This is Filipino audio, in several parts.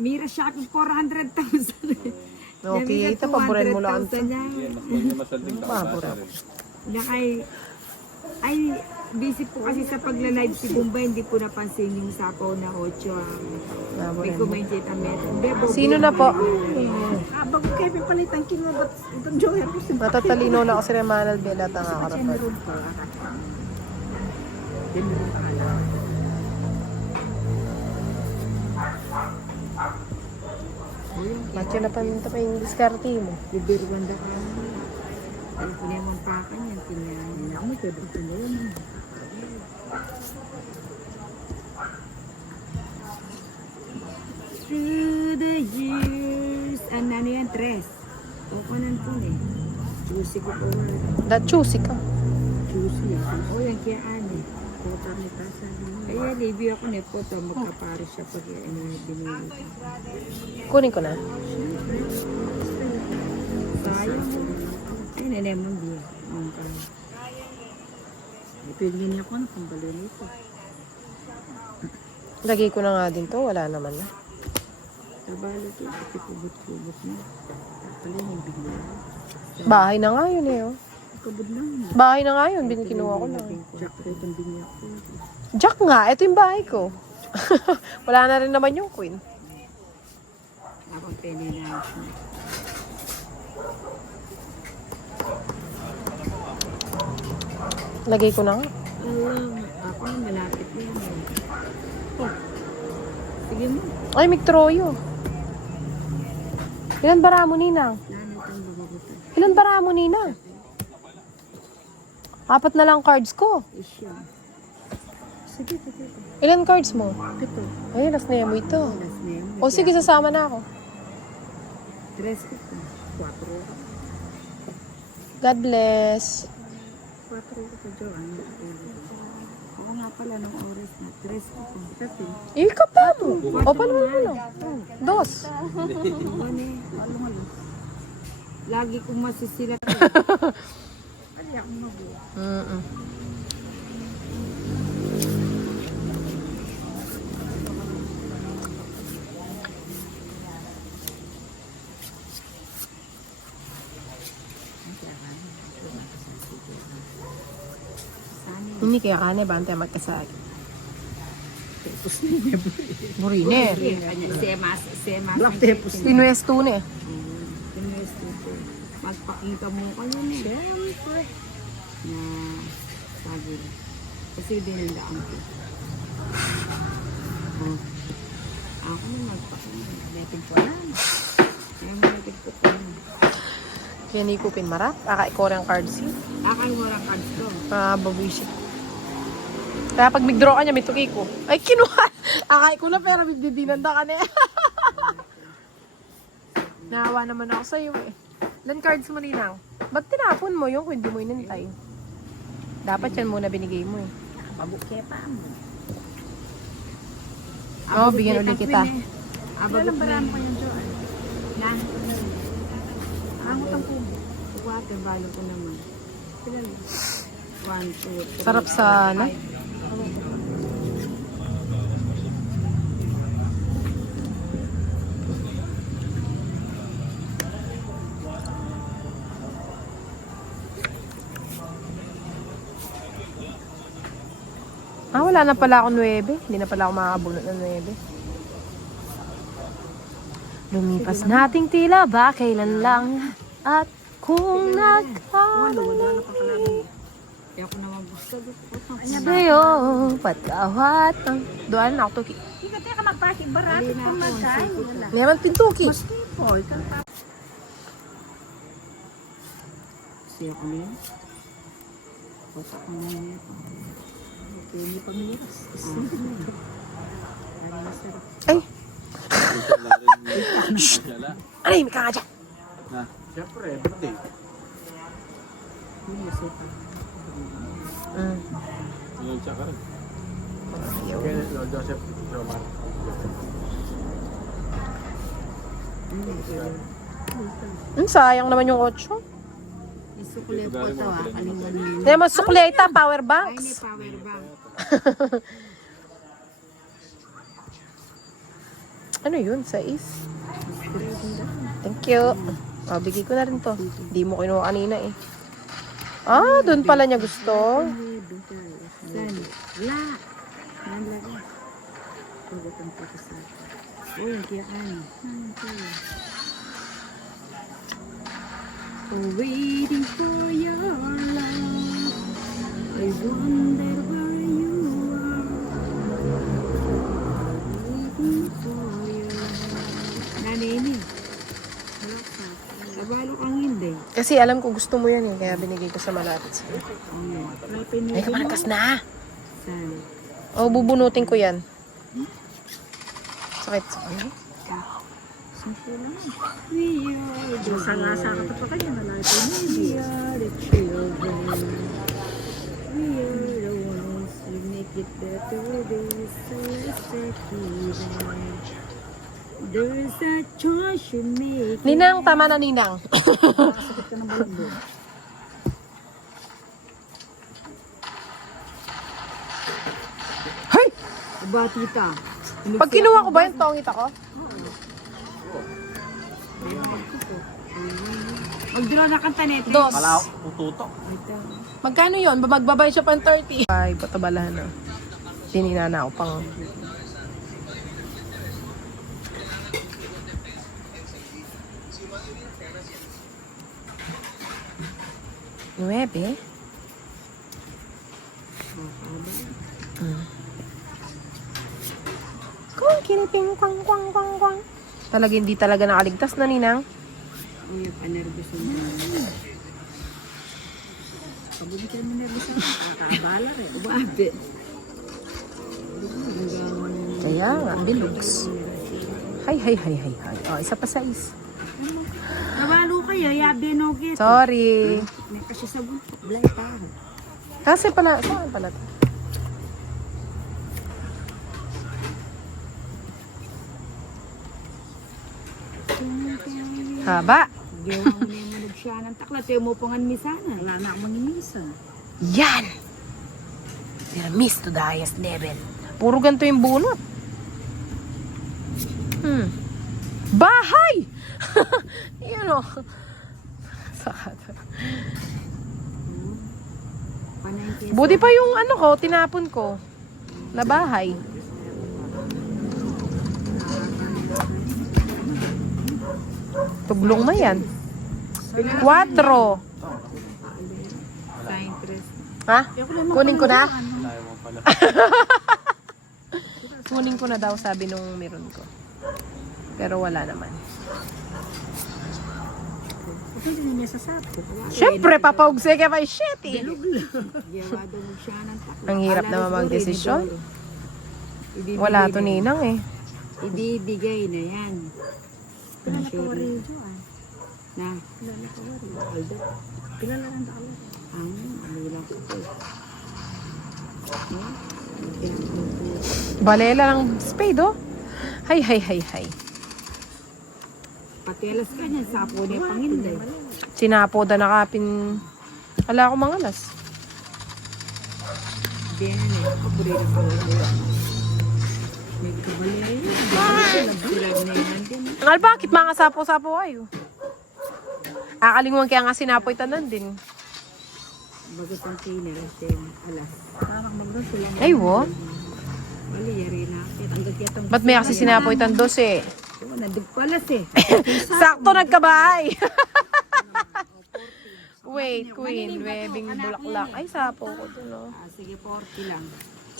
Mira siya kung 400,000. Okay, ito paborin mo lang. Ay, busy po kasi sa pagla-live si Bumba, hindi po napansin yung sapaw na 8. May kumainsit ang meron. Sino na po? Bago kayo pipalitan kinubat itong Joey. Natatalino na kasi Remanal Bella at ang akarapat. Macho na pa yung diskarte mo. Bibirwanda ka. Alam ko na yung mampakan yan. Tinayanin ako. Pwede ko na yun. Through the years. Ano yan? 3. Okunan po eh. Juicy ko po. Choosy ka. Juicy. O yan kaya ani. Putar ni Tasa. Kaya libi ako na po. Magkapari siya pag binili. Kunin ko na. Sayang. Ay, nanay mo biya. Pwede niya ako na pambalo nito. Lagay ko na nga din to. Wala naman na. Tabalo ito. Kasi kubot-kubot na. Pala yung bigla. Bahay na nga yun eh. Oh. Kubot lang. Bahay na nga yun. Kinuha ko lang. Jack ko itong binya ko. Jack nga. Ito yung bahay ko. Wala na rin naman yung queen. Ako pwede na. Lagay ko na nga. Ako na malapit na yan. Oh. Sige mo. Ay, Mictroyo. Ilan bara mo, Ninang? Nanitang babagutan. Ilan bara mo, Ninang? 4 na lang cards ko. Isya. Sige. Ilan cards mo? 7. Ay, last na mo ito. Last name. O sige, sasama na ako. 3 ko. 4. God bless. 4 ko pa, Joanne. Ako nga pala nung oras na. 3 ko pa. 13. Ika pa mo. O, paano mo lang? 2. Ano? Lagi kong masisilat. Ay, ako mabuo. Hindi kaya kane ba? Antay magkasag. Burine. Semas. Inues to ne. Magpakita mo kayo na. Siyempre. Na sabi. Kasi dinandaan ko. Ako na magpakita. Natin po lang. Kaya natin po ko na. Yan ni Kupin Marap. Aka-iko ang cards yun. Akay mo lang cards ko. Babuisit. Kaya pag mag-draw ka niya, may tuki ko. Ay, kinuha. Akay ko na pero bigdidinanda ka na eh. Nahawa naman ako sa'yo eh. Ilan cards mo, Ninang? Ba't tinapon mo yung kung hindi mo inintay? Dapat yan muna binigay mo eh. Pabuke pa mo. Oo, bigyan ulit kita. Alam ba lang pa yung Joan? Na? Ang utang ko. Kuwate, balo ko naman. Sila 1, 2, 3. Sarap sana. Wala na pala ako 9. Hindi na pala ako makakabunot ng 9. Lumipas nating tila ba kailan lang at kung nagkamali Kaya ako naman gusto. sa'yo patawat ang doon na ako tuki. Hindi ka magpaki barati kung magkain. Meron pintuki. Siya ko niya. Bata ko na niya. Hindi pa miras. Ay! Ay, may kaka dyan. Siyempre, birthday. Hindi siya pa. Yung tsaka rin. Kaya Joseph Jomar. Sayang naman yung 8. Isukuli po ito Kalingan nyo. Kaya mas sukli ita, power Ay, banks. may power bank. Ano yun? 6? Thank you. Bigay ko na rin to. Hindi mo kinuha kanina eh. Doon pala niya gusto. San? Wala. Nandun. Pagkatang po sa akin. Uy, kaya ano? Waiting for your love. I wonder where you are. Waiting for your love. Nanini. Sabalo kang hindi. Kasi alam ko gusto mo yan eh. Kaya binigay ko sa malapit sa'yo. Ay, kamalakas na. San? Bubunutin ko yan. Sakit. Simple lang. We are the Masanga-sanga pa kanya na lang. We are the children. We are the ones who make it better days. So let's take it. There's a choice you make. Ninang, tama na Ninang. Sakit ka ng balagbo. Hey! Aba, tita. Pag kinuha ko ba yung tongit ako? Mag-draw na kanta nito. 2. Pala, pututok. Magkano yun? Magbabay siya pang 30. Ay, patabalahan na. Tininana ako pang... Nuebe? Kung kiniping kwang kwang kwang kwang. Talaga hindi talaga nakaligtas na Ninang. Uy, panervous mo. Pagod ka mo nervous ako. Kakabala rin. Ubabe. Kaya nga, deluxe. Hay. Isa pa 6. Nabalo kayo, yabe no get. Sorry. May kasi sa buntok, blay tao. Kasi pala, saan pala to? Haba. Di mo na yung manog siya ng takla. Tayo mo pangan misana. Wala na akong mangimisa. Yan! Tiramis to the highest level. Puro ganito yung bunot. Bahay! Yan o. Sakata. Buti pa yung ano ko, tinapon ko. Na bahay. Tuglong na yan. 4. Ha? Kunin ko na? Layo mo pala. Kunin ko na daw, sabi nung meron ko. Pero wala naman. Hindi na niya sasapo. Siyempre, papaugse ka pa shit eh. Yawa daw mo siya ng takla. Ang hirap Kala naman siguro, magdesisyon. ibibigay Wala na to yan. Ninang eh. Ibibigay na yan. Pila na po rin na? Pila na po rin. Aldo? Pila na lang tao? Ano lang po po. Balela ng spade oh. Hay. Patelas ka niyan, sapo niya panginday. Sinapo da nakapin. Wala akong mga alas. Hindi na niya, kaburero pa rin. May kabalero. Nagsilag na yan din. Ngal, bakit mga sapo-sapo kayo? Akalingon kaya nga sinapoy tanan din. Bagat ang kiner, alas. Parang magdang sila. Ay wo. Wali, yari na. Ang gagyatang... Ba't may kasi sinapoy tan 12 eh? Nagpalas eh. Sakto nagkabahay. Wait, queen, webing bulaklak. Ay, sapo ko dun oh. Sige, 40 lang.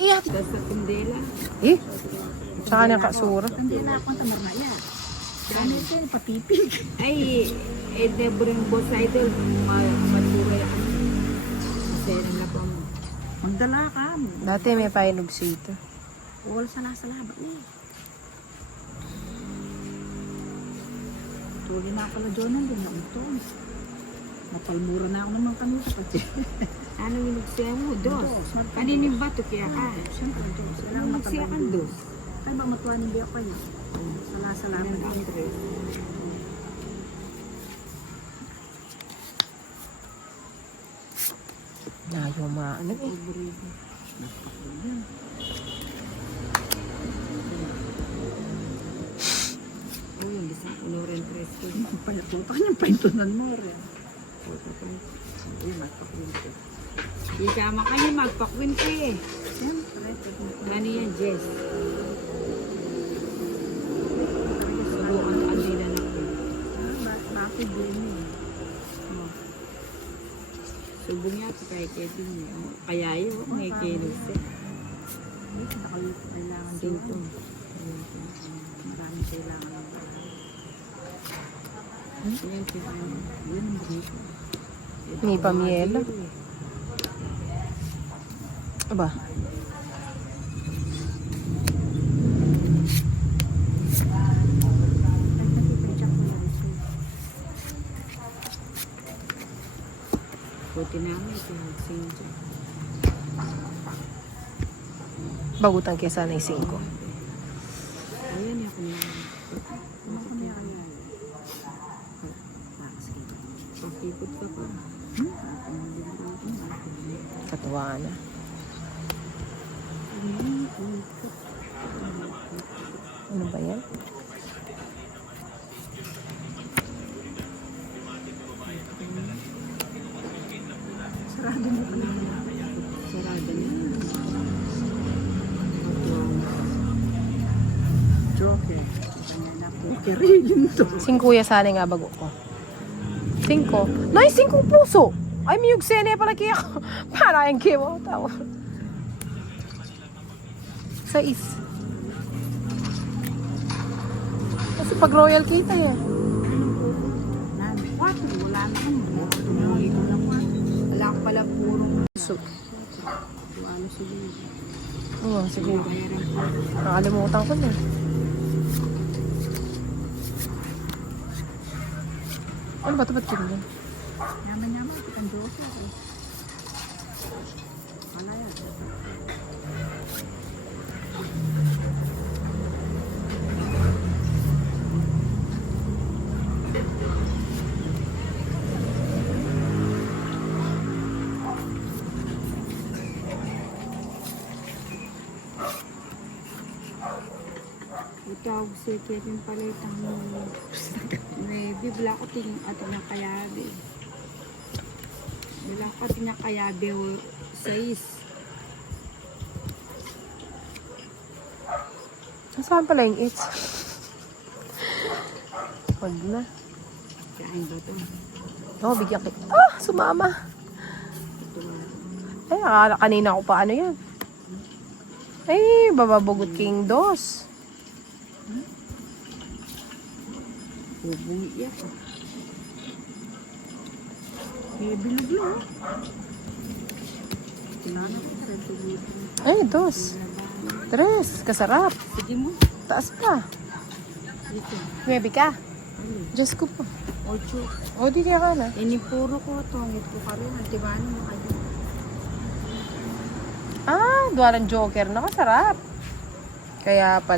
Iyak. Tapos sa tindela. Eh, saka nakasura. Tindela akong tamar na yan. Ano ito, patipig. Ay, never yung boss idol. Matura yan. Kasi na po. Magdala ka mo. Dati may painog sito. Wala sa nasa laban eh. Tuloy na pala Jonan din na ito. Napalmura na ako naman kami sa pati. Ano yung nagsiya mo? Dos. Kanino yung bato kaya ka? Siyempre, dos. Ano nagsiya kang dos? Ay ba matuwanin biya kayo? Sa laban ang tres. Nayo maano eh. Payatutak niya, paitunan mo rin. Uy, magpakwin ko. Isama ka niya, magpakwin ko eh. Siyempre. Gano yan, Jess? Subukan ka nila na ko. Bakit din eh? Subong niya ito kay Kevin niya. Kaya yun, may kinis eh. Kailangan dito. Ang dami kailangan ng bahay. Yan, yun ang dito. May pamiela. Aba. Buti namin ito. Sinja. Bagutan kesa na 5. Ayan yung kumain. Pagkipot ka pa. Katuwa na. Ano ba yan? Sarado mo pa lang. Sarado na. Joker. Joker yun to. 5 ya sana nga bago ko. 5. Nay, 5 puso! Ay, miyug sene pala kaya ko. Para yung kimo. Tawa. 6. Kasi pag royal kita eh. Wala na kami. Wala ko pala purong So, ano siguro. oo, siguro. Kaya rin po. Nakalimutan ko na. Ano ba ito? Ba't ganyan? Yaman-yaman. Kitang Joker. Wala yan. Tawag si Kevin pala itang may bibla ko ting ato na kayabe. Bibla ko ting na kayabe o 6. Saan pala yung 8? Huwag na. Kain ba ito? Oo, bigyan kita. Ah! Sumama! Ay, akala kanina ko pa ano yan. Ay, bababugot king 2. Bubong iyak. May bilog yun. Tinanong ko sa tuloy. Ay, 2. 3. Kasarap. Sige mo. Taas pa. Dito. 9 ka. Diyos ko po. 8. O, di kaya ka na. Inipuro ko ito. Ngit ko ka rin. Antibano mo kayo. Ah, duwalang joker na kasarap. Kaya pala.